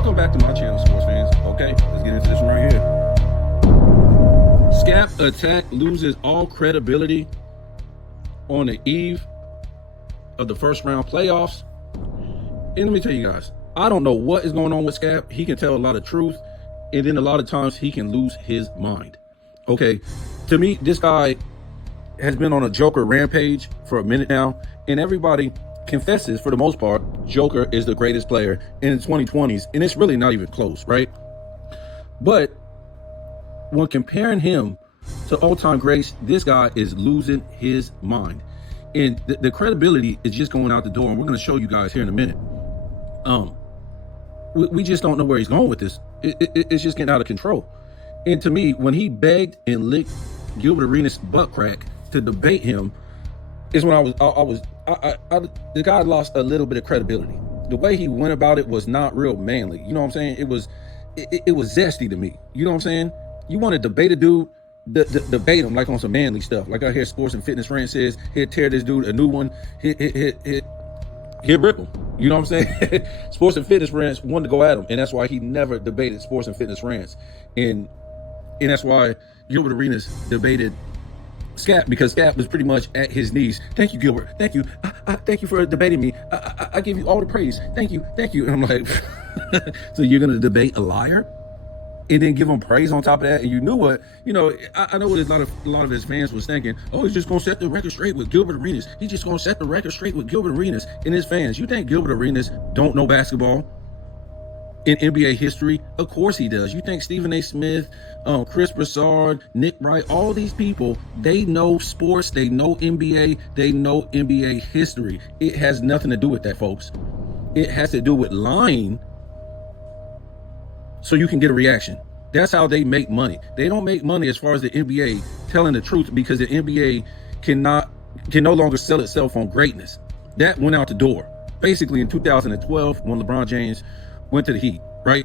Welcome back to my channel, sports fans. Okay, let's get into this one right here. Scap attack loses all credibility on the eve of the first round playoffs. And let me tell you guys, I don't know what is going on with Scap. He can tell a lot of truth, and then a lot of times he can lose his mind. Okay, to me, this guy has been on a Joker rampage for a minute now, and everybody confesses, for the most part, Joker is the greatest player in the 2020s, and it's really not even close, right? But when comparing him to all-time greats, this guy is losing his mind, and the credibility is just going out the door. And we're going to show you guys here in a minute. We just don't know where he's going with this. It's just getting out of control. And to me, when he begged and licked Gilbert Arenas' butt crack to debate him, is when the guy lost a little bit of credibility. The way he went about it was not real manly. You know what I'm saying? It was zesty to me. You know what I'm saying? You want to debate a dude, debate him like on some manly stuff. Like I hear Sports and Fitness Rant says, he'll tear this dude a new one, he'll rip him. You know what I'm saying? Sports and Fitness Rants wanted to go at him, and that's why he never debated Sports and Fitness Rants. And that's why Gilbert Arenas debated Scap, because Scap was pretty much at his knees. Thank you, Gilbert. Thank you. Thank you for debating me. I give you all the praise. Thank you. Thank you. And I'm like, so you're going to debate a liar and then give him praise on top of that? And you knew what, I know what a lot of his fans was thinking. Oh, he's just going to set the record straight with Gilbert Arenas. He's just going to set the record straight with Gilbert Arenas and his fans. You think Gilbert Arenas don't know basketball in NBA history? Of course he does. You think Stephen A. Smith, Chris Broussard, Nick Wright, all these people, they know sports, they know NBA, they know NBA history. It has nothing to do with that, folks. It has to do with lying so you can get a reaction. That's how they make money. They don't make money as far as the NBA telling the truth, because the NBA can no longer sell itself on greatness. That went out the door. Basically in 2012, when LeBron James went to the Heat, right?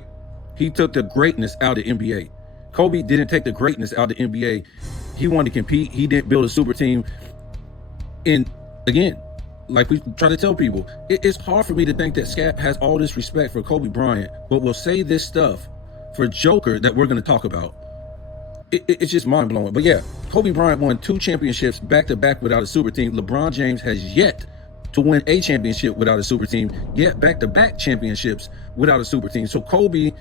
He took the greatness out of the NBA. Kobe didn't take the greatness out of the NBA. He wanted to compete. He didn't build a super team. And again, like we try to tell people, it's hard for me to think that Scap has all this respect for Kobe Bryant, but will say this stuff for Joker that we're going to talk about. It's just mind-blowing. But yeah, Kobe Bryant won 2 championships back-to-back without a super team. LeBron James has yet to win a championship without a super team, yet back-to-back championships without a super team. So Kobe,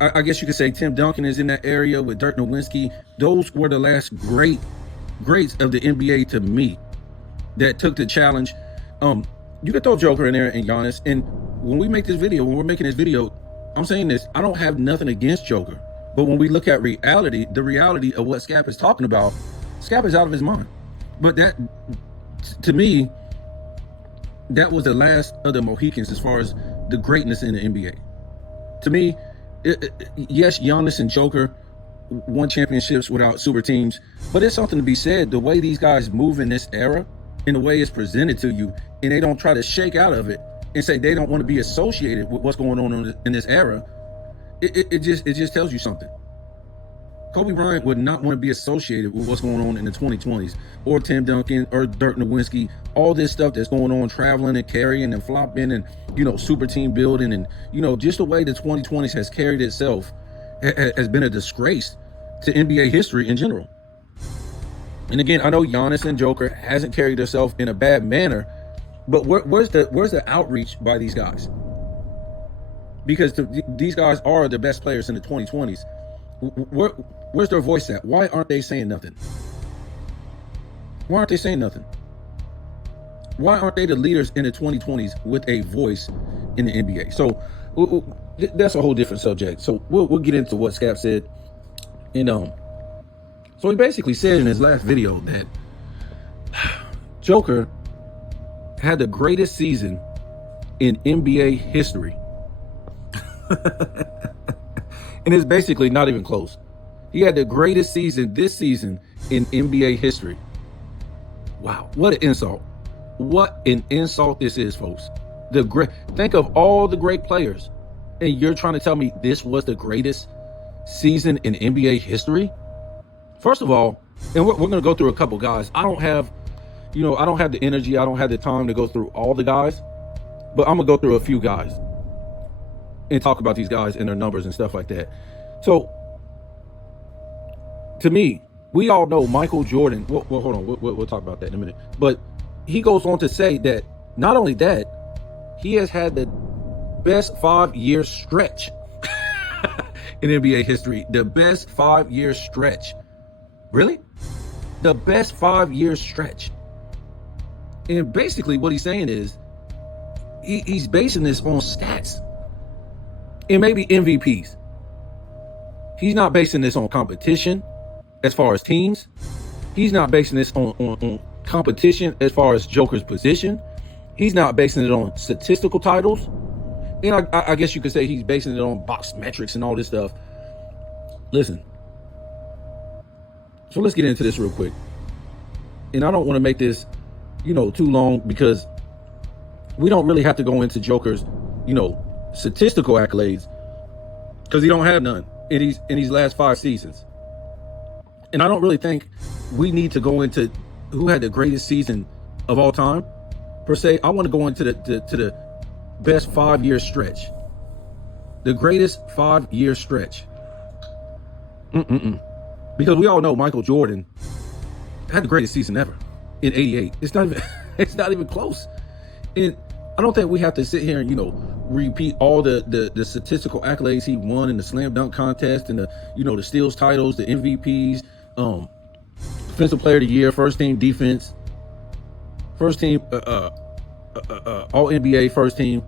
I guess you could say Tim Duncan is in that area with Dirk Nowitzki. Those were the last greats of the NBA to me that took the challenge. You could throw Joker in there and Giannis. And when we're making this video, I'm saying this, I don't have nothing against Joker. But when we look at reality, the reality of what Scap is talking about, Scap is out of his mind. But that, to me, that was the last of the Mohicans as far as the greatness in the NBA. To me, yes, Giannis and Joker won championships without super teams, but it's something to be said. The way these guys move in this era, and the way it's presented to you, and they don't try to shake out of it and say they don't want to be associated with what's going on in this era, it just tells you something. Kobe Bryant would not want to be associated with what's going on in the 2020s, or Tim Duncan, or Dirk Nowitzki, all this stuff that's going on, traveling and carrying and flopping and, super team building, and, just the way the 2020s has carried itself has been a disgrace to NBA history in general. And again, I know Giannis and Joker hasn't carried themselves in a bad manner, but where's the outreach by these guys? Because these guys are the best players in the 2020s. Where's their voice at? Why aren't they saying nothing? Why aren't they saying nothing? Why aren't they the leaders in the 2020s with a voice in the NBA? So that's a whole different subject. So we'll get into what Scap said. So he basically said in his last video that Joker had the greatest season in NBA history. And it's basically not even close. He had the greatest season this season in NBA history. Wow, what an insult. What an insult this is, folks. Think of all the great players, and you're trying to tell me this was the greatest season in NBA history? First of all, and we're going to go through a couple guys. I don't have the energy. I don't have the time to go through all the guys, but I'm going to go through a few guys. and talk about these guys and their numbers and stuff like that. So, to me, we all know Michael Jordan. Well, hold on. We'll talk about that in a minute. But he goes on to say that not only that, he has had the best 5-year stretch in NBA history. The best 5-year stretch. Really? The best 5-year stretch. And basically what he's saying is he's basing this on stats and maybe MVPs. He's not basing this on competition as far as teams. He's not basing this on competition as far as Joker's position. He's not basing it on statistical titles. And I guess you could say he's basing it on box metrics and all this stuff. Listen. So let's get into this real quick. And I don't want to make this, too long, because we don't really have to go into Joker's, statistical accolades, because he don't have none in these last 5 seasons. And I don't really think we need to go into who had the greatest season of all time, per se. I want to go into the best 5-year stretch. The greatest 5-year stretch. Because we all know Michael Jordan had the greatest season ever in '88. It's not even close. And I don't think we have to sit here and repeat all the statistical accolades he won in the slam dunk contest and the steals titles, the MVPs, defensive player of the year, first team defense, first team all NBA first team.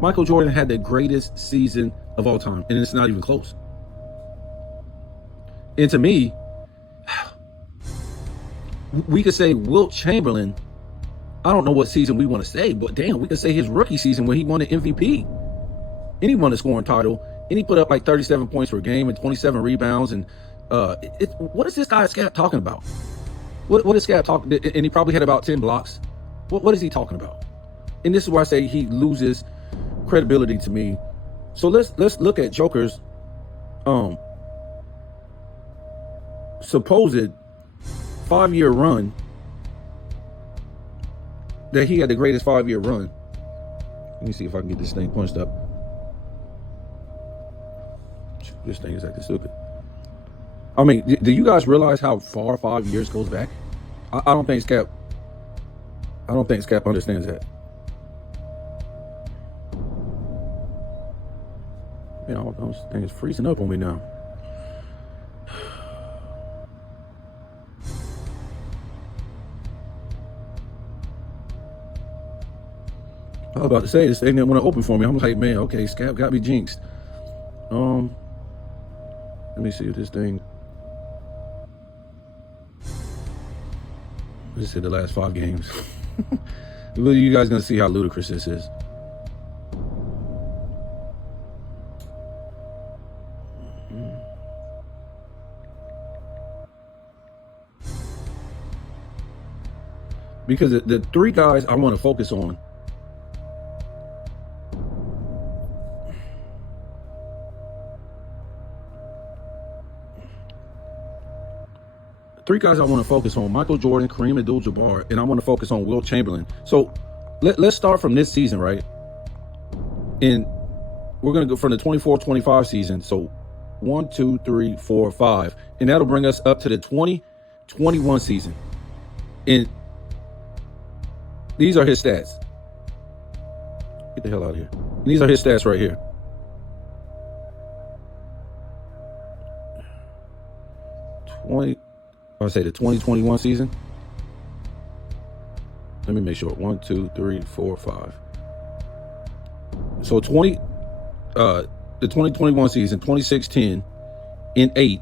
Michael Jordan had the greatest season of all time, and it's not even close. And to me, we could say Wilt Chamberlain. I don't know what season we want to say, but damn, we could say his rookie season when he won the MVP. And he won the scoring title. And he put up like 37 points per game and 27 rebounds. And what is this guy Scap talking about? What is Scap talking? And he probably had about 10 blocks. What is he talking about? And this is why I say he loses credibility to me. So let's look at Joker's supposed 5-year run, that he had the greatest 5-year run. Let me see if I can get this thing punched up. This thing is acting stupid. I mean, do you guys realize how far 5 years goes back? I don't think Scap understands that. This thing is freezing up on me now. I was about to say, this thing didn't want to open for me. I'm like, man, okay, Scap got me jinxed. Let me see if this thing. Let's see the last 5 games. You guys gonna see how ludicrous this is. Because the 3 guys I want to focus on. Michael Jordan, Kareem Abdul-Jabbar, and I want to focus on Wilt Chamberlain. So let's start from this season, right? And we're going to go from the 24-25 season. So 1, 2, 3, 4, 5. And that'll bring us up to the 20-21 season. And these are his stats. Get the hell out of here. And these are his stats right here. I'll say the 2021 season. Let me make sure. 1, 2, 3, 4, 5. So the 2021 season, 26-10 in 8,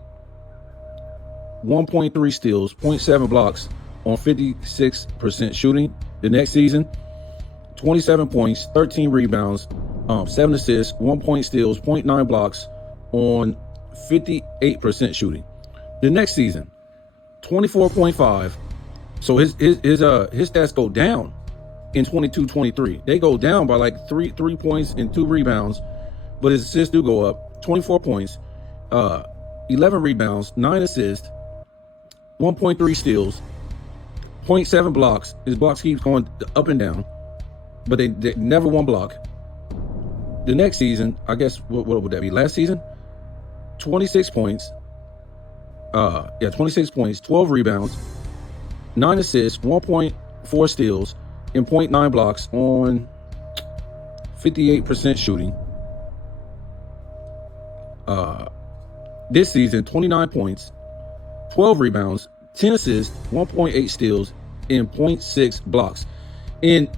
1.3 steals, 0.7 blocks on 56% shooting. The next season, 27 points, 13 rebounds, 7 assists, 1 point steals, 0.9 blocks on 58% shooting. The next season, 24.5. So his stats go down in 22-23. They go down by like 3 points and 2 rebounds, but his assists do go up. 24 points, 11 rebounds, 9 assists, 1.3 steals, 0.7 blocks. His blocks keeps going up and down, but they never one block. the next season, I guess, what would that be? Last season, 26 points. 26 points, 12 rebounds, 9 assists, 1.4 steals, and 0.9 blocks on 58% shooting. This season, 29 points, 12 rebounds, 10 assists, 1.8 steals, and 0.6 blocks. And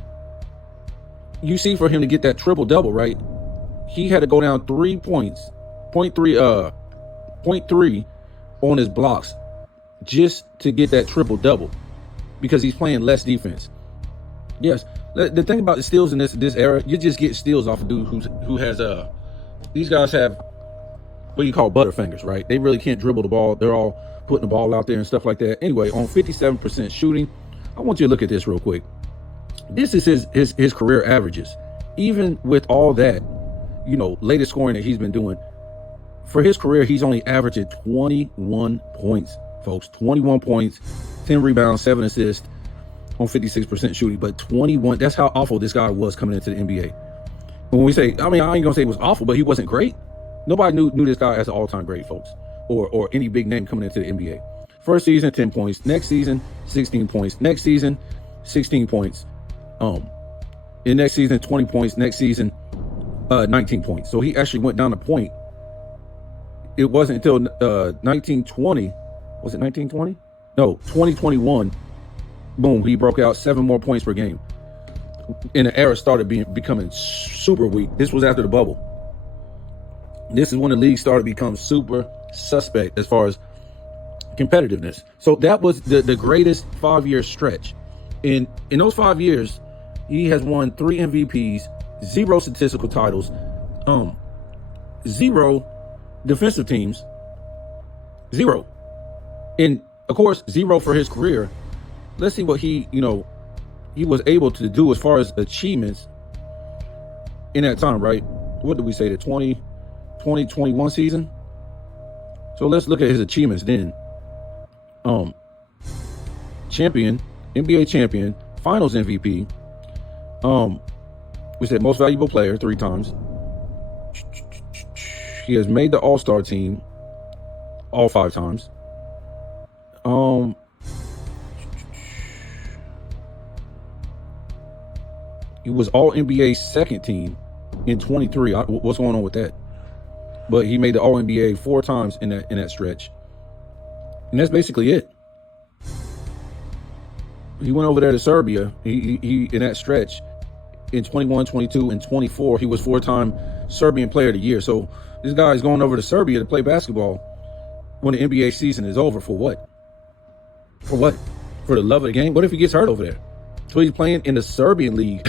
you see, for him to get that triple-double, right, he had to go down 3 points, 0.3 on his blocks just to get that triple-double because he's playing less defense. Yes, the thing about the steals in this era, you just get steals off a dude who has these guys have what you call butterfingers, right? They really can't dribble the ball. They're all putting the ball out there and stuff like that. Anyway, on 57% shooting, I want you to look at this real quick. This is his career averages. Even with all that, latest scoring that he's been doing, for his career, he's only averaging 21 points, folks. 21 points, 10 rebounds, 7 assists on 56% shooting. But 21, that's how awful this guy was coming into the NBA. When we say, I ain't going to say it was awful, but he wasn't great. Nobody knew this guy as an all-time great, folks, or any big name coming into the NBA. First season, 10 points. Next season, 16 points. Next season, 16 points. In next season, 20 points. Next season, 19 points. So he actually went down a point. It wasn't until 1920. Was it 1920? No, 2021. Boom, he broke out 7 more points per game. And the era started becoming super weak. This was after the bubble. This is when the league started to become super suspect as far as competitiveness. So that was the greatest 5-year stretch. In those 5 years, he has won 3 MVPs, 0 statistical titles, 0 defensive teams, 0. And of course, 0 for his career. Let's see what he was able to do as far as achievements in that time, right? What did we say, the 2021 season? So let's look at his achievements then. Champion, NBA champion, finals MVP. We said most valuable player 3 times. He has made the All-Star team all 5 times. He was all NBA second team in 23. What's going on with that? But he made the All NBA 4 times in that stretch. And that's basically it. He went over there to Serbia. He in that stretch in 21, 22, and 24, he was 4-time Serbian Player of the Year. So this guy is going over to Serbia to play basketball when the NBA season is over. For what? For what? For the love of the game? What if he gets hurt over there? So he's playing in the Serbian league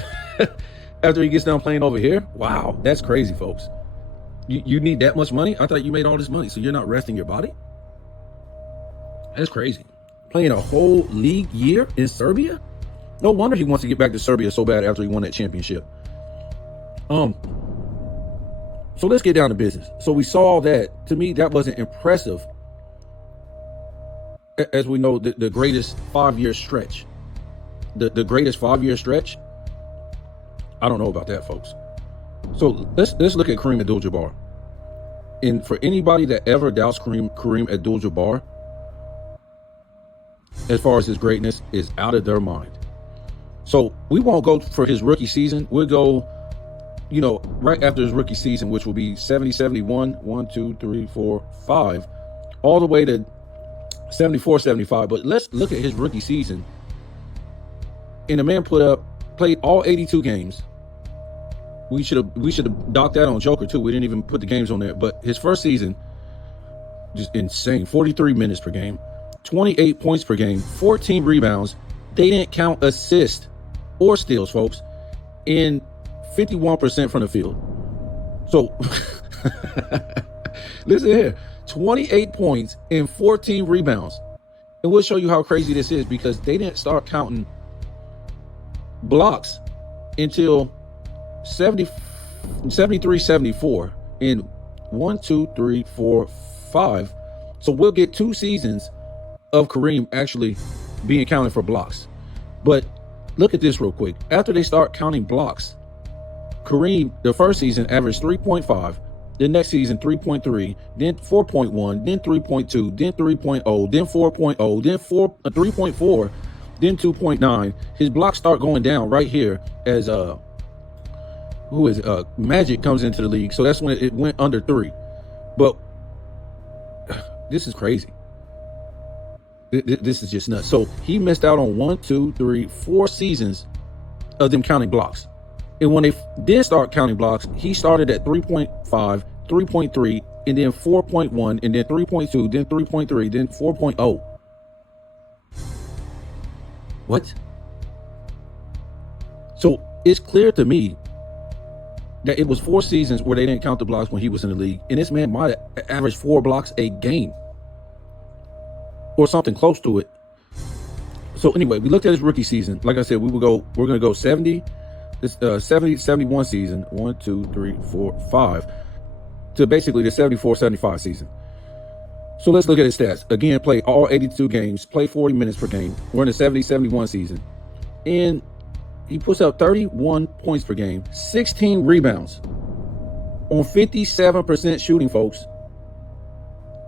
after he gets done playing over here? Wow, that's crazy, folks. You need that much money? I thought you made all this money, so you're not resting your body? That's crazy. Playing a whole league year in Serbia? No wonder he wants to get back to Serbia so bad after he won that championship. So let's get down to business. So we saw that. To me, that wasn't impressive. As we know, the greatest 5-year stretch. The greatest 5-year stretch? I don't know about that, folks. So let's look at Kareem Abdul-Jabbar. And for anybody that ever doubts Kareem Abdul-Jabbar, as far as his greatness, is out of their mind. So we won't go for his rookie season. We'll go, right after his rookie season, which will be 70, 71, 1, 2, 3, 4, 5, all the way to 74, 75. But let's look at his rookie season. And the man played all 82 games. We should have docked that on Joker too. We didn't even put the games on there. But his first season, just insane. 43 minutes per game, 28 points per game, 14 rebounds. They didn't count assists or steals, folks, in 51% from the field. So listen here, 28 points and 14 rebounds. And we'll show you how crazy this is because they didn't start counting blocks until 73, 74 in 1, 2, 3, 4, 5. So we'll get 2 seasons of Kareem actually being counted for blocks. But look at this real quick. After they start counting blocks, Kareem, the first season, averaged 3.5. The next season, 3.3, then 4.1, then 3.2, then 3.0, then 4.0, then 3.4, then 2.9. His blocks start going down right here as Magic comes into the league. So that's when it went under 3. But this is crazy. This is just nuts. So he missed out on 1, 2, 3, 4 seasons of them counting blocks. And when they did start counting blocks, he started at 3.5, 3.3, and then 4.1, and then 3.2, then 3.3, then 4.0. What? So it's clear to me that it was 4 seasons where they didn't count the blocks when he was in the league. And this man might have averaged 4 blocks a game or something close to it. So anyway, we looked at his rookie season. Like I said, we're going to go 70, 71 season, 1, 2, 3, 4, 5, to basically the 74, 75 season. So let's look at his stats. Again, play all 82 games, play 40 minutes per game. We're in the 70, 71 season. And he puts up 31 points per game, 16 rebounds on 57% shooting, folks.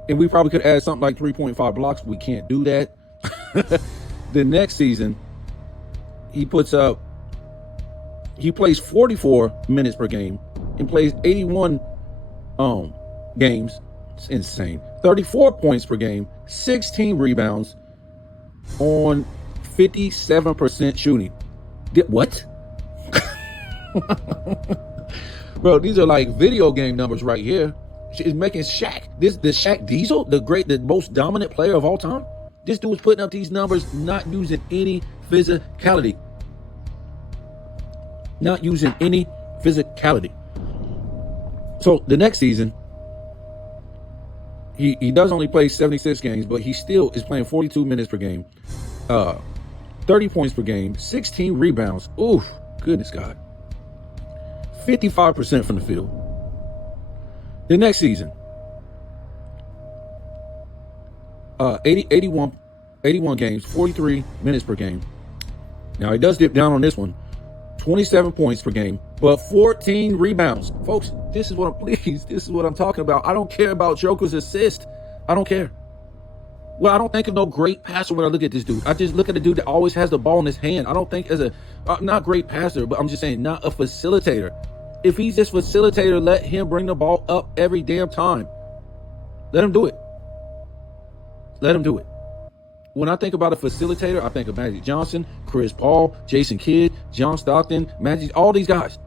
And we probably could add something like 3.5 blocks. We can't do that. The next season, he plays 44 minutes per game and plays 81 games. It's insane. 34 points per game, 16 rebounds on 57% shooting. What? Bro, these are like video game numbers right here. It's making Shaq. The Shaq Diesel, the most dominant player of all time. This dude was putting up these numbers, not using any physicality. Not using any physicality. So the next season, he does only play 76 games, but he still is playing 42 minutes per game, 30 points per game, 16 rebounds. Oof, goodness God. 55% from the field. The next season, 81 games, 43 minutes per game. Now he does dip down on this one. 27 points per game, but 14 rebounds. Folks, this is what I'm talking about. I don't care about Joker's assist. I don't care. Well, I don't think of no great passer when I look at this dude. I just look at the dude that always has the ball in his hand. I don't think as a, not great passer, but I'm just saying not a facilitator. If he's this facilitator, let him bring the ball up every damn time. Let him do it. Let him do it. When I think about a facilitator, I think of Magic Johnson, Chris Paul, Jason Kidd, John Stockton, Magic, all these guys.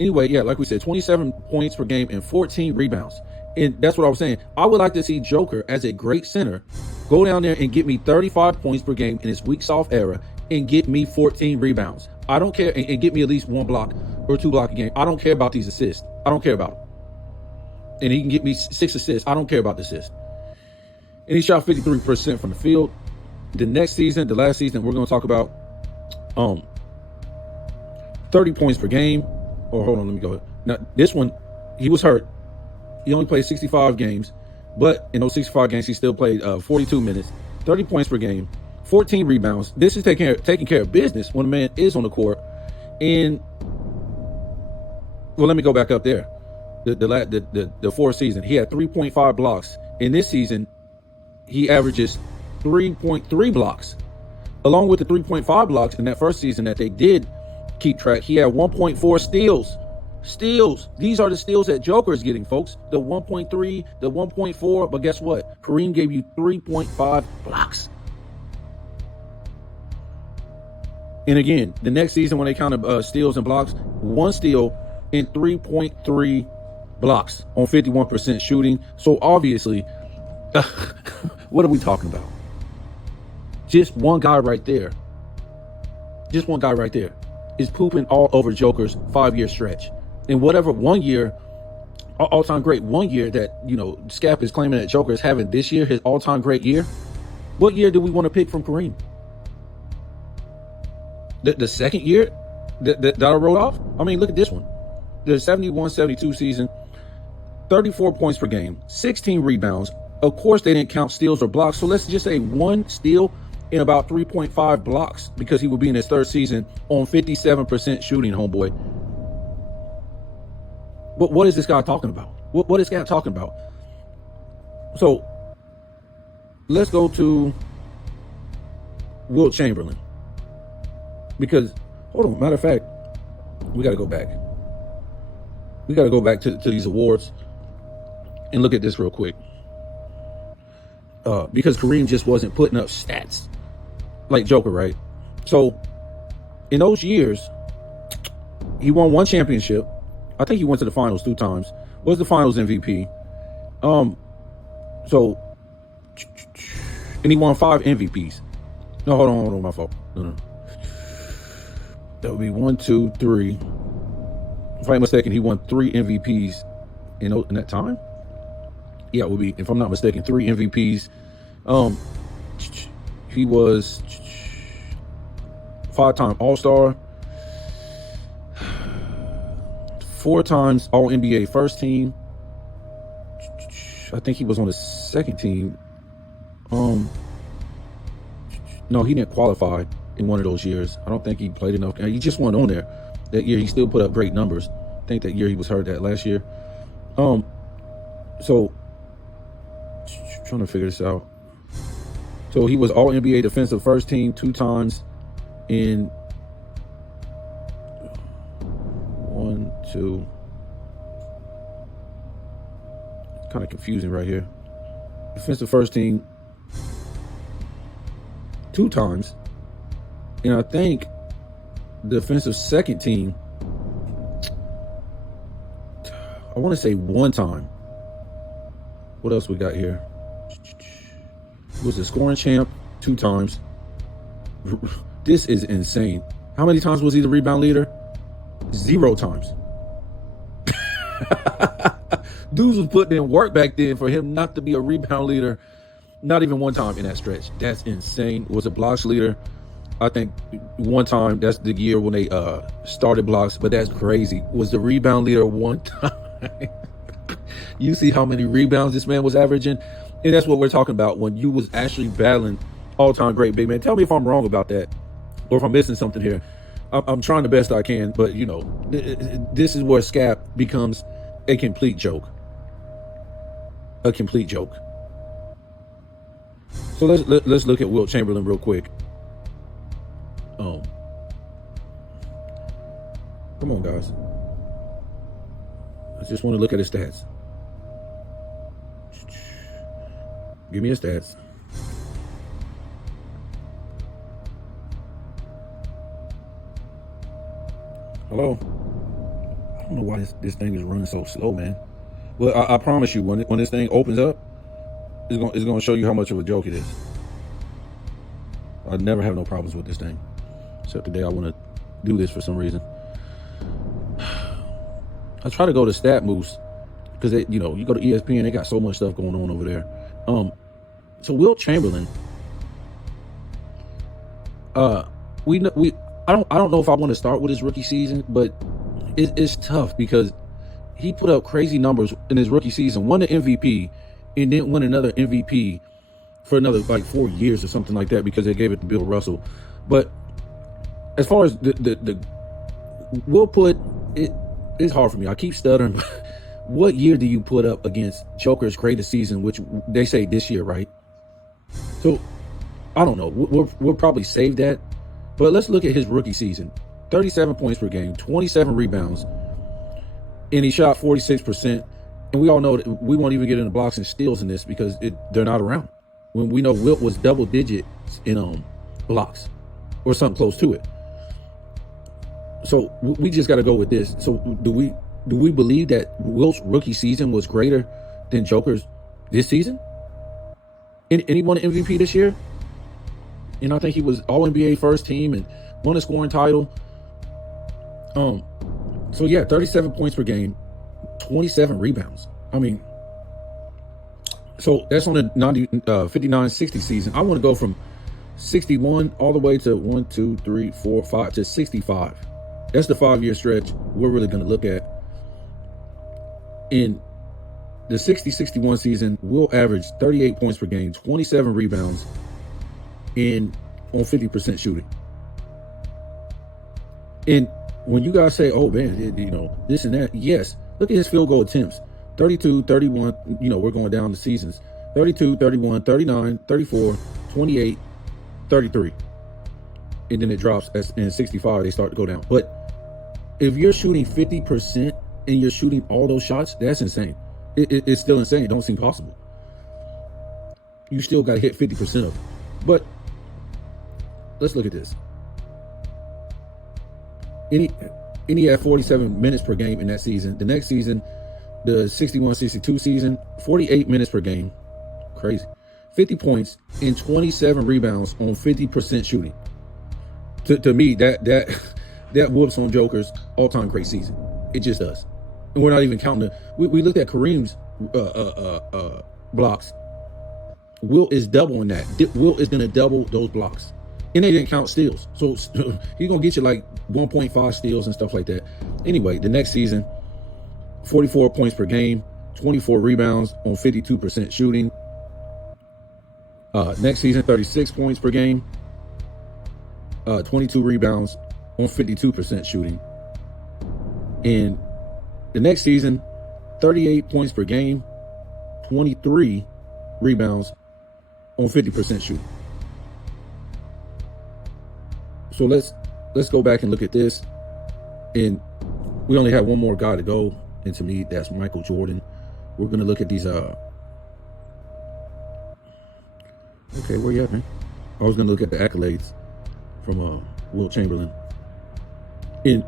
Anyway, yeah, like we said, 27 points per game and 14 rebounds. And that's what I was saying. I would like to see Joker as a great center go down there and get me 35 points per game in his weak soft era and get me 14 rebounds. I don't care, and get me at least 1 block or 2 block a game. I don't care about these assists. I don't care about them. And he can get me 6 assists. I don't care about the assists. And he shot 53% from the field. The next season, the last season, we're going to talk about 30 points per game. Or hold on, let me go. Now, this one, he was hurt. He only played 65 games. But in those 65 games, he still played 42 minutes, 30 points per game, 14 rebounds. This is taking care of business when a man is on the court. And, well, let me go back up there. The fourth season, he had 3.5 blocks. In this season, he averages 3.3 blocks. Along with the 3.5 blocks in that first season that they did keep track, he had 1.4 steals. Steals. These are the steals that Joker is getting, folks. The 1.3, the 1.4. But guess what? Kareem gave you 3.5 blocks. And again, the next season when they counted steals and blocks, 1 steal and 3.3 blocks on 51% shooting. So obviously, what are we talking about? Just one guy right there. Just one guy right there is pooping all over Joker's 5-year stretch. And whatever 1 year, all-time great 1 year that, Scap is claiming that Joker is having this year, his all-time great year. What year do we want to pick from Kareem? The second year that I wrote off? I mean, look at this one. The 71-72 season, 34 points per game, 16 rebounds. Of course, they didn't count steals or blocks. So let's just say 1 steal and about 3.5 blocks because he would be in his third season on 57% shooting, homeboy. But what is this guy talking about? What is Skap talking about? So let's go to Wilt Chamberlain. Because, hold on, matter of fact, we got to go back. We got to go back to these awards and look at this real quick. Because Kareem just wasn't putting up stats like Joker, right? So in those years, he won one championship. I think he went to the finals 2 times. Was the finals MVP. So, and he won 5 MVPs. No, hold on, my fault. No. That would be 1, 2, 3. If I'm mistaken, he won 3 MVPs in that time. Yeah, it would be, if I'm not mistaken, 3 MVPs. He was 5-time All-Star, 4 times All-NBA first team. I think he was on the second team. No, he didn't qualify in one of those years. I don't think he played enough. He just wasn't on there that year. He still put up great numbers. I think that year he was hurt that last year. So trying to figure this out. So he was all NBA defensive first team 2 times in 1, 2. It's kind of confusing right here. Defensive first team 2 times. And I think defensive second team, I want to say 1 time. What else we got here? Was the scoring champ 2 times. This is insane. How many times was he the rebound leader? 0 times. Dudes was putting in work back then for him not to be a rebound leader. Not even 1 time in that stretch. That's insane. Was a blocks leader. I think 1 time. That's the year when they started blocks. But that's crazy. Was the rebound leader 1 time. You see how many rebounds this man was averaging? And that's what we're talking about when you was actually battling all-time great big man. Tell me if I'm wrong about that or if I'm missing something here. I'm trying the best I can, but you know, this is where Scap becomes a complete joke. A complete joke. So let's look at Wilt Chamberlain real quick. Come on, guys. I just want to look at his stats. Give me his stats. Hello? I don't know why this thing is running so slow, man. Well, I promise you, when this thing opens up, it's going to show you how much of a joke it is. I never have no problems with this thing. Except today I want to do this for some reason. I try to go to Stat Moose because you go to ESPN, they got so much stuff going on over there. So Wilt Chamberlain, I don't know if I want to start with his rookie season, but it's tough because he put up crazy numbers in his rookie season, won the MVP, and didn't win another MVP for another like 4 years or something like that because they gave it to Bill Russell. But as far as the we'll put it, it's hard for me. I keep stuttering. What year do you put up against Joker's greatest season, which they say this year, right? So I don't know. We'll probably save that. But let's look at his rookie season. 37 points per game, 27 rebounds, and he shot 46%. And we all know that we won't even get into blocks and steals in this because they're not around. When we know Wilt was double digits in blocks or something close to it. So we just got to go with this. So do we believe that Wilt's rookie season was greater than Joker's this season? And he won an MVP this year? And I think he was All-NBA first team and won a scoring title. So yeah, 37 points per game, 27 rebounds. I mean, so that's on the 59-60 season. I want to go from 61 all the way to 1, 2, 3, 4, 5 to 65. That's the 5-year stretch we're really going to look at. In the 60-61 season, Wilt averaged 38 points per game, 27 rebounds, on 50% shooting. And when you guys say, oh man, this and that, yes, look at his field goal attempts. 32, 31, we're going down the seasons. 32, 31, 39, 34, 28, 33. And then it drops in 65, they start to go down. But if you're shooting 50% and you're shooting all those shots, that's insane. It's still insane. It don't seem possible. You still got to hit 50% of it. But let's look at this. And he had 47 minutes per game in that season. The next season, the 61-62 season, 48 minutes per game. Crazy. 50 points and 27 rebounds on 50% shooting. To me, that whoops on Joker's all-time great season. It just does. And we're not even counting we looked at Kareem's blocks. Wilt is doubling that. Wilt is going to double those blocks. And they didn't count steals. So he's going to get you like 1.5 steals and stuff like that. Anyway, the next season, 44 points per game, 24 rebounds on 52% shooting. Next season, 36 points per game, 22 rebounds on 52% shooting. And the next season, 38 points per game, 23 rebounds on 50% shooting. So let's go back and look at this. And we only have one more guy to go. And to me, that's Michael Jordan. We're going to look at these. Okay, where you at, man? I was going to look at the accolades from Wilt Chamberlain. And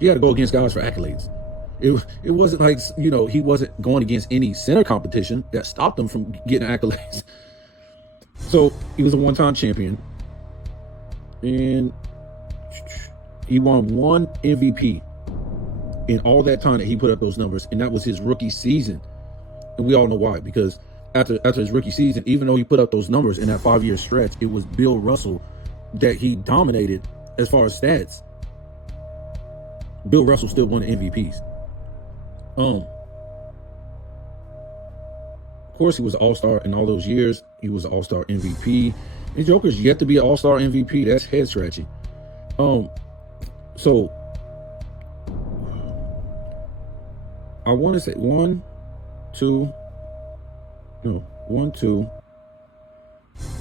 you got to go against guys for accolades. It wasn't like, he wasn't going against any center competition that stopped him from getting accolades. So he was a one-time champion. And he won one MVP in all that time that he put up those numbers. And that was his rookie season. And we all know why. Because after his rookie season, even though he put up those numbers in that 5-year stretch, it was Bill Russell that he dominated as far as stats. Bill Russell still won the MVPs. Of course, he was an all-star in all those years. He was an all-star MVP. And Joker's yet to be an all-star MVP. That's head-scratching. So I want to say 1, 2,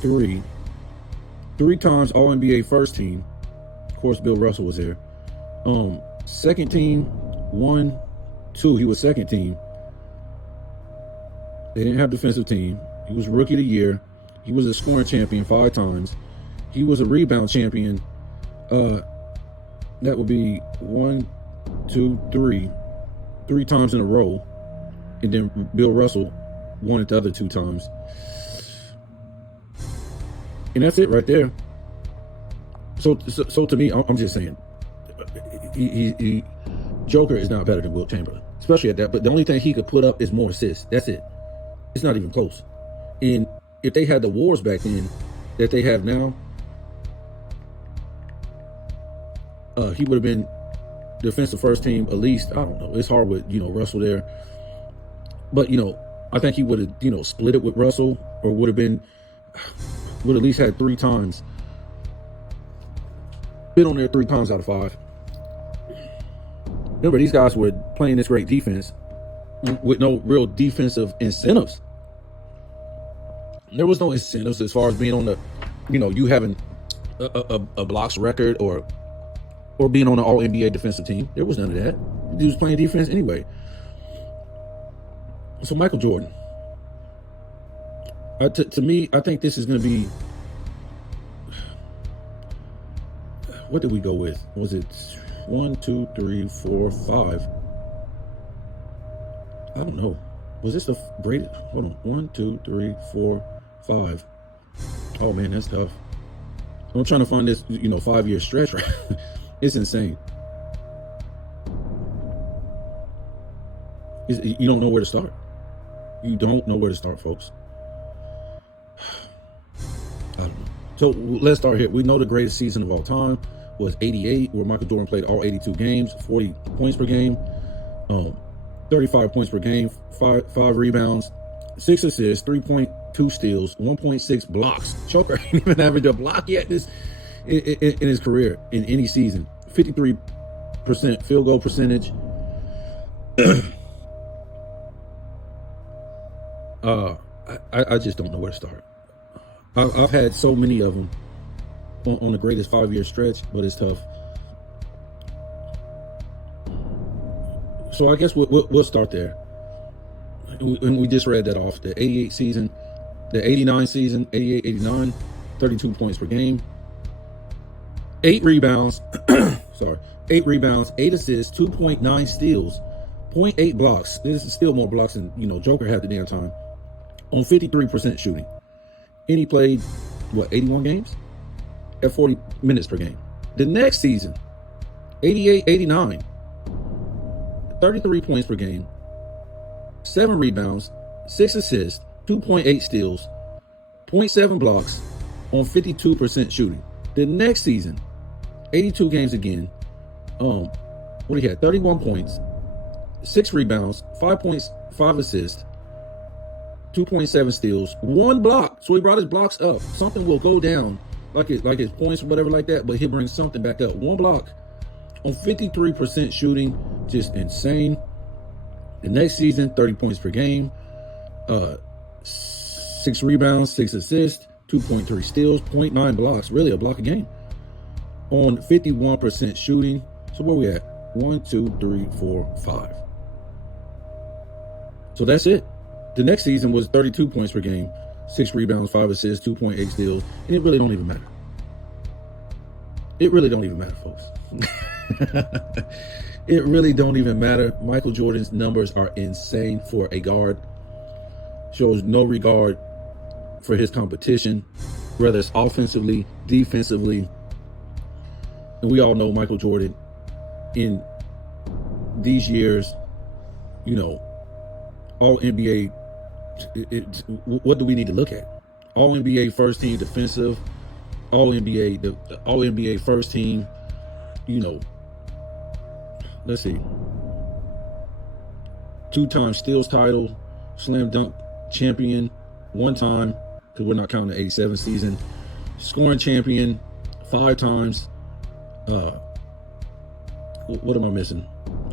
3. 3 times All-NBA first team. Of course, Bill Russell was there. Second team, 1, 2. He was second team. They didn't have defensive team. He was rookie of the year. He was a scoring champion 5 times. He was a rebound champion. That would be 1, 2, 3. 3 times in a row. And then Bill Russell won it the other 2 times. And that's it right there. So to me, I'm just saying, Joker is not better than Wilt Chamberlain, especially at that. But the only thing he could put up is more assists. That's it. It's not even close. And if they had the wars back then that they have now, he would have been defensive first team at least. I don't know. It's hard with Russell there, but I think he would have split it with Russell, or would at least had 3 times. Been on there 3 times out of 5. Remember, these guys were playing this great defense with no real defensive incentives. There was no incentives as far as being on the, you having a blocks record or being on an All-NBA defensive team. There was none of that. He was playing defense anyway. So Michael Jordan, to me, I think this is going to be, what did we go with? Was it 1, 2, 3, 4, 5? I don't know. Was this the greatest? Hold on. 1, 2, 3, 4, 5. Oh man, that's tough. I'm trying to find this, 5-year stretch, right? It's insane. You don't know where to start. You don't know where to start, folks. I don't know. So let's start here. We know the greatest season of all time was 88, where Michael Jordan played all 82 games, 40 points per game, 35 points per game, 5 rebounds, 6 assists, 3.2 2 steals, 1.6 blocks. Joker ain't even averaged a block yet in his career in any season. 53% field goal percentage. I just don't know where to start. I've had so many of them on the greatest 5-year stretch, but it's tough. So I guess we'll start there. And we just read that off. The 88 season, the 89 season, 88, 89, 32 points per game. 8 rebounds, 8 rebounds, 8 assists, 2.9 steals, 0.8 blocks. This is still more blocks than, Joker had the damn time. On 53% shooting. And he played, 81 games? At 40 minutes per game. The next season, 88, 89, 33 points per game, 7 rebounds, 6 assists, 2.8 steals, 0.7 blocks on 52% shooting. The next season, 82 games again. What he had? 31 points, 6 rebounds, 5 assists, 2.7 steals, 1 block. So he brought his blocks up. Something will go down, like his points or whatever like that, but he'll bring something back up. 1 block on 53% shooting, just insane. The next season, 30 points per game, 6 rebounds, 6 assists, 2.3 steals, 0.9 blocks, really a block a game. On 51% shooting. So where we at? 1, 2, 3, 4, 5. So that's it. The next season was 32 points per game, 6 rebounds, 5 assists, 2.8 steals, and it really don't even matter. It really don't even matter, folks. It really don't even matter. Michael Jordan's numbers are insane for a guard. Shows no regard for his competition, whether it's offensively, defensively. And we all know Michael Jordan in these years, all NBA, what do we need to look at? All NBA first team defensive, all NBA first team, let's see, 2-time steals title, slam dunk champion, 1 time, because we're not counting the 87 season, scoring champion 5 times. What am I missing?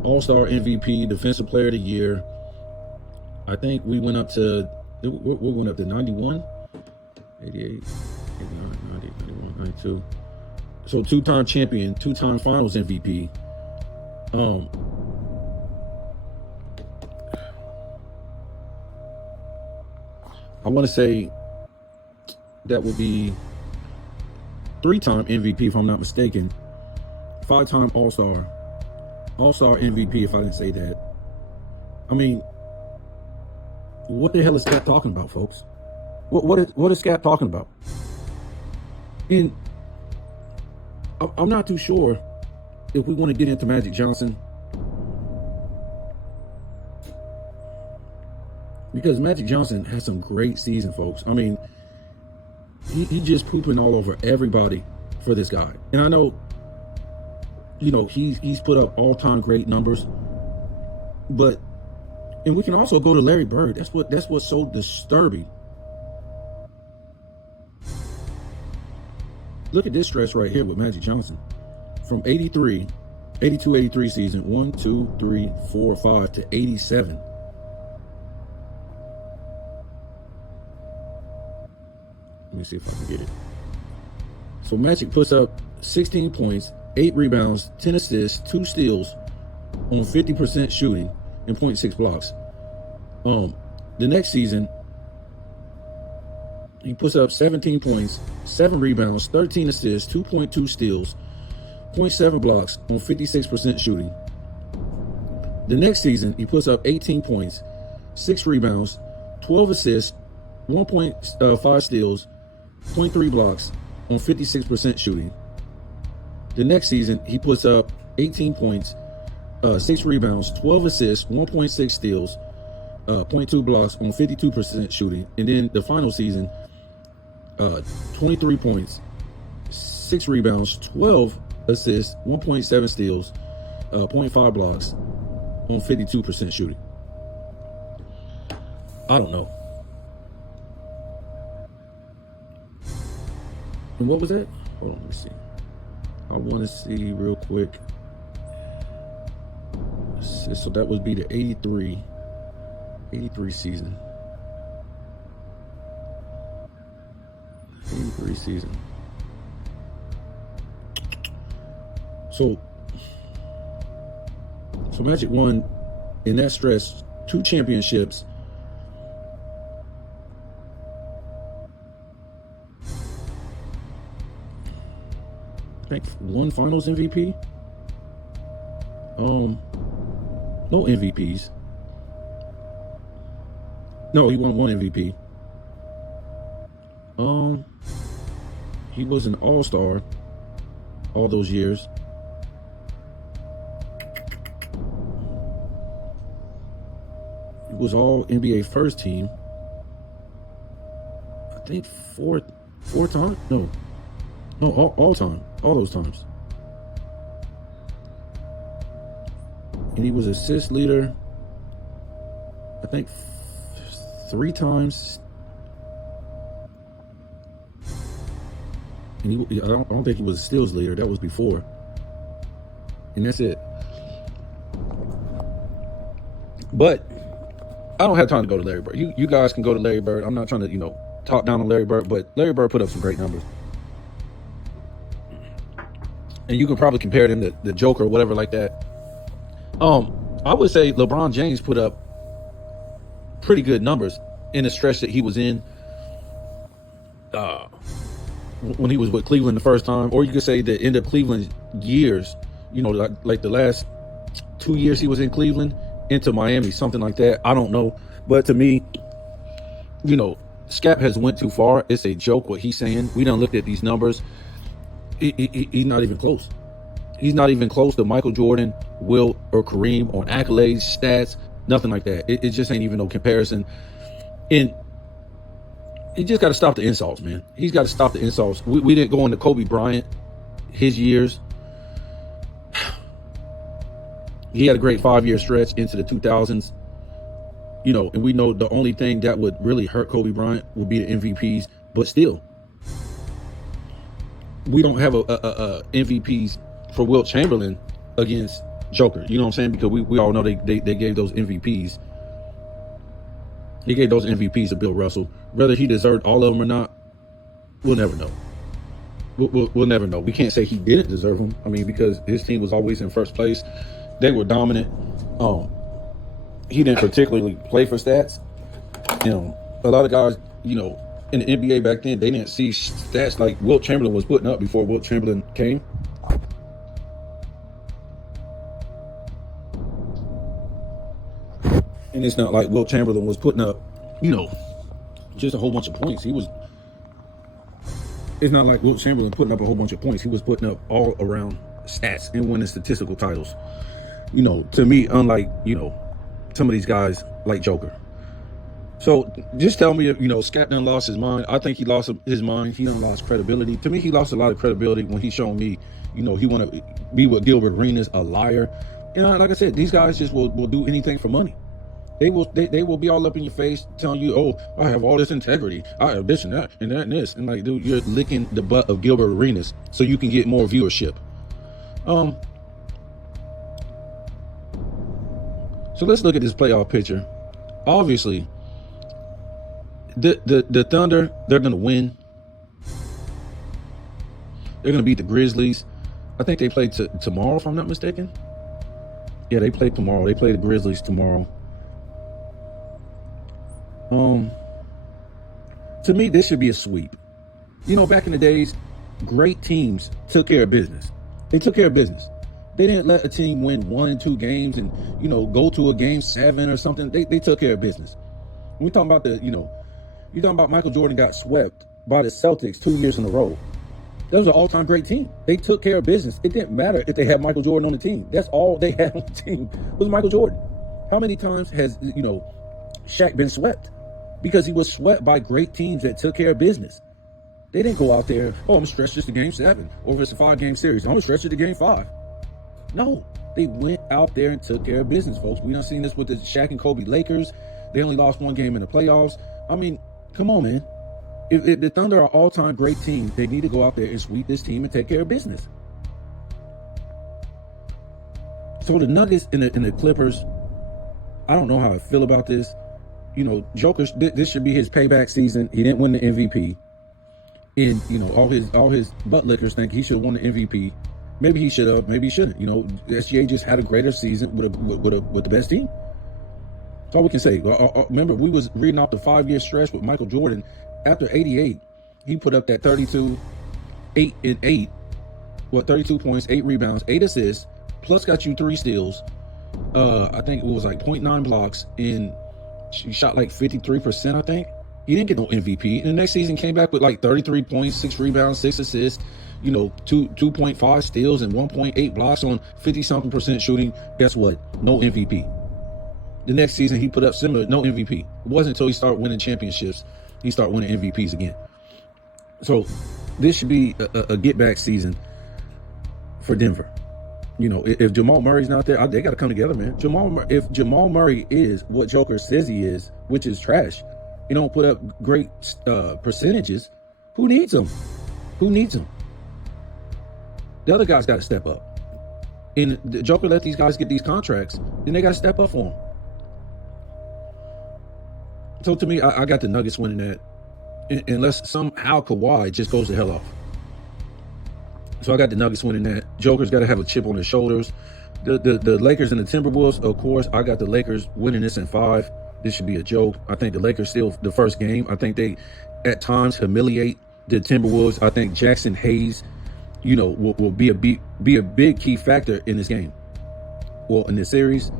All-star MVP, defensive player of the year. I think we went up to 91, 88, 89, 90, 91, 92. So 2-time champion, 2-time finals MVP. I want to say that would be 3-time MVP if I'm not mistaken. 5-time All-Star MVP if I didn't say that. I mean, what the hell is Scap talking about, folks? What is Scap talking about? And I'm not too sure if we want to get into Magic Johnson, because Magic Johnson has some great season, folks. I mean, he just pooping all over everybody for this guy. And I know, he's put up all-time great numbers, and we can also go to Larry Bird. That's what's so disturbing. Look at this stretch right here with Magic Johnson. From 82, 83 season, 1, 2, 3, 4, 5 to 87. Let me see if I can get it. So Magic puts up 16 points, 8 rebounds, 10 assists, 2 steals on 50% shooting and 0.6 blocks. The next season, he puts up 17 points, 7 rebounds, 13 assists, 2.2 steals, 0.7 blocks on 56% shooting. The next season, he puts up 18 points, 6 rebounds, 12 assists, 1.5 steals, 0.3 blocks on 56% shooting. The next season, he puts up 18 points, 6 rebounds, 12 assists, 1.6 steals, 0.2 blocks on 52% shooting. And then the final season, 23 points, 6 rebounds, 12 assists, 1.7 steals, 0.5 blocks on 52% shooting. I don't know. And what was that? Hold on, let me see. I want to see real quick. So that would be the 83 season. 83 season. So Magic won in that stretch 2 championships. I think 1 Finals MVP. No MVPs. No, he won 1 MVP. He was an all-star all those years. He was all NBA first team. I think four times. No, all time, all those times. And he was assist leader, I think 3 times. And I don't think he was a steals leader. That was before. And that's it. But I don't have time to go to Larry Bird. You guys can go to Larry Bird. I'm not trying to, talk down on Larry Bird, but Larry Bird put up some great numbers. And you can probably compare them to the Joker or whatever like that. I would say LeBron James put up pretty good numbers in the stretch that he was in when he was with Cleveland the first time. Or you could say the end of Cleveland years, like the last 2 years he was in Cleveland into Miami, something like that. I don't know. But to me, Scap has went too far. It's a joke what he's saying. We done looked at these numbers. He's not even close. He's not even close to Michael Jordan, Wilt, or Kareem on accolades, stats, nothing like that. It just ain't even no comparison. And he just got to stop the insults, man. He's got to stop the insults. We didn't go into Kobe Bryant, his years. He had a great 5-year stretch into the 2000s. And we know the only thing that would really hurt Kobe Bryant would be the MVPs. But still, we don't have a MVPs for Wilt Chamberlain against Joker. You know what I'm saying? Because we all know they gave those MVPs. He gave those MVPs to Bill Russell. Whether he deserved all of them or not, we'll never know. We'll never know. We can't say he didn't deserve them. I mean, because his team was always in first place. They were dominant. He didn't particularly play for stats. A lot of guys, in the NBA back then, they didn't see stats like Wilt Chamberlain was putting up before Wilt Chamberlain came. And it's not like Wilt Chamberlain was putting up, just a whole bunch of points. It's not like Wilt Chamberlain putting up a whole bunch of points. He was putting up all around stats and winning statistical titles. To me, unlike, some of these guys like Joker. So just tell me if, Scap done lost his mind. I think he lost his mind. He done lost credibility. To me, he lost a lot of credibility when he showed me, he want to be with Gilbert Arenas, a liar. Like I said, these guys just will do anything for money. They will be all up in your face telling you, oh, I have all this integrity. I have this and that and that and this. And like, dude, you're licking the butt of Gilbert Arenas so you can get more viewership. So let's look at this playoff picture. Obviously, the Thunder, they're going to win. They're going to beat the Grizzlies. I think they play tomorrow, if I'm not mistaken. Yeah, they play tomorrow. They play the Grizzlies tomorrow. To me, this should be a sweep. Back in the days, great teams took care of business. They took care of business. They didn't let a team win 1 and 2 games and, go to a game 7 or something. They took care of business. When we talking about you're talking about Michael Jordan got swept by the Celtics 2 years in a row. That was an all-time great team. They took care of business. It didn't matter if they had Michael Jordan on the team. That's all they had on the team was Michael Jordan. How many times has, Shaq been swept? Because he was swept by great teams that took care of business. They didn't go out there, I'm going to stretch this to game 7. Or if it's a 5-game series, I'm going to stretch it to game 5. No, they went out there and took care of business, folks. We done seen this with the Shaq and Kobe Lakers. They only lost 1 game in the playoffs. I mean, come on, man. If the Thunder are all-time great team, they need to go out there and sweep this team and take care of business. So the Nuggets and the Clippers, I don't know how I feel about this. You know, Jokić, this should be his payback season. He didn't win the MVP. And, you know, all his butt lickers think he should have won the MVP. Maybe he should have, maybe he shouldn't. You know, SGA just had a greater season with the best team. That's all we can say. Remember, we was reading off the 5-year stretch with Michael Jordan. After 88, he put up that 32, 8 and 8. 32 points, 8 rebounds, 8 assists, plus got you 3 steals. I think it was like 0.9 blocks, and she shot like 53%, I think. He didn't get no MVP. And the next season came back with like 33 points, 6 rebounds, 6 assists, you know, 2.5 steals and 1.8 blocks on 50-something% shooting. Guess what? No MVP. The next season he put up similar, no MVP. It wasn't until he started winning championships he started winning MVPs again. So this should be a get-back season for Denver. You know, if Jamal Murray's not there, they got to come together, man. If Jamal Murray is what Joker says he is, which is trash, he don't put up great percentages, who needs him? Who needs him? The other guys got to step up. And the Joker let these guys get these contracts, then they got to step up for him. So to me, I got the Nuggets winning that, unless somehow Kawhi just goes the hell off. So I got the Nuggets winning that. Joker's got to have a chip on his shoulders. The Lakers and the Timberwolves, of course, I got the Lakers winning this in 5. This should be a joke. I think the Lakers steal the first game. I think they, at times, humiliate the Timberwolves. I think Jackson Hayes, you know, will be a big key factor in this game. Well, in this series.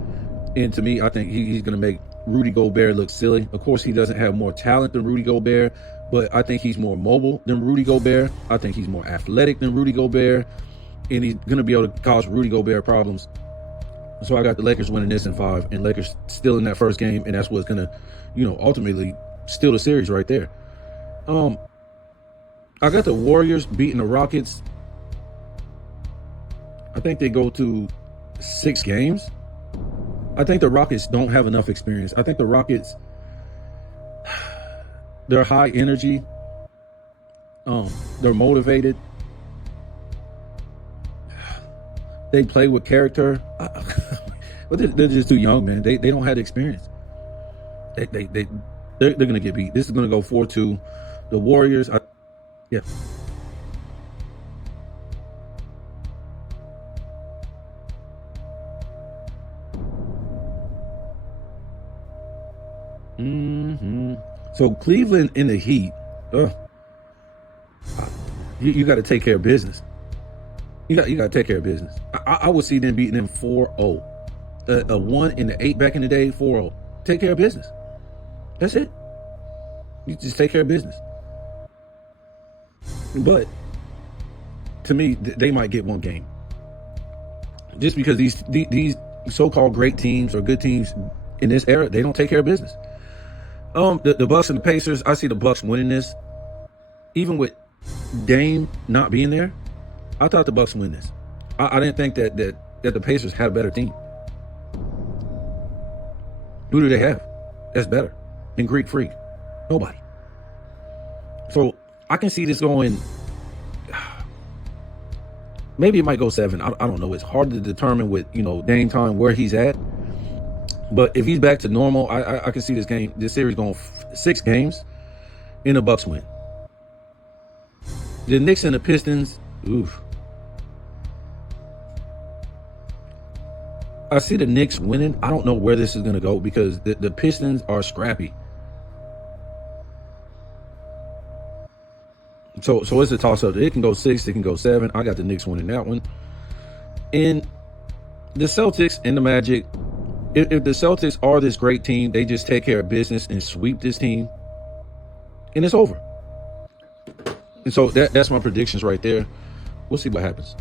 And to me, I think he's going to make Rudy Gobert look silly. Of course, he doesn't have more talent than Rudy Gobert, but I think he's more mobile than Rudy Gobert. I think he's more athletic than Rudy Gobert, and he's going to be able to cause Rudy Gobert problems. So I got the Lakers winning this in 5, and Lakers still in that first game, and that's what's going to, you know, ultimately steal the series right there. I got the Warriors beating the Rockets. I think they go to 6 games. I think the Rockets don't have enough experience. I think the Rockets, they're high energy. They're motivated. They play with character. But they're just too young, man. They don't have the experience. They're going to get beat. This is going to go 4-2. The Warriors, yeah. So Cleveland in the Heat, you got to take care of business. You got to take care of business. I would see them beating them 4-0. A 1 and the 8 back in the day, 4-0. Take care of business. That's it. You just take care of business. But to me, they might get 1 game. Just because these so-called great teams or good teams in this era, they don't take care of business. The Bucks and the Pacers, I see the Bucks winning this. Even with Dame not being there, I thought the Bucks win this. I didn't think that the Pacers had a better team. Who do they have that's better than Greek Freak? Nobody. So I can see this going, maybe it might go 7. I don't know. It's hard to determine with, you know, Dame time where he's at. But if he's back to normal, I can see this series going 6 games and the Bucks win. The Knicks and the Pistons, oof. I see the Knicks winning. I don't know where this is going to go because the Pistons are scrappy. So it's a toss-up. It can go 6, it can go 7. I got the Knicks winning that one. And the Celtics and the Magic, if the Celtics are this great team, they just take care of business and sweep this team, and it's over. And so that's my predictions right there. We'll see what happens.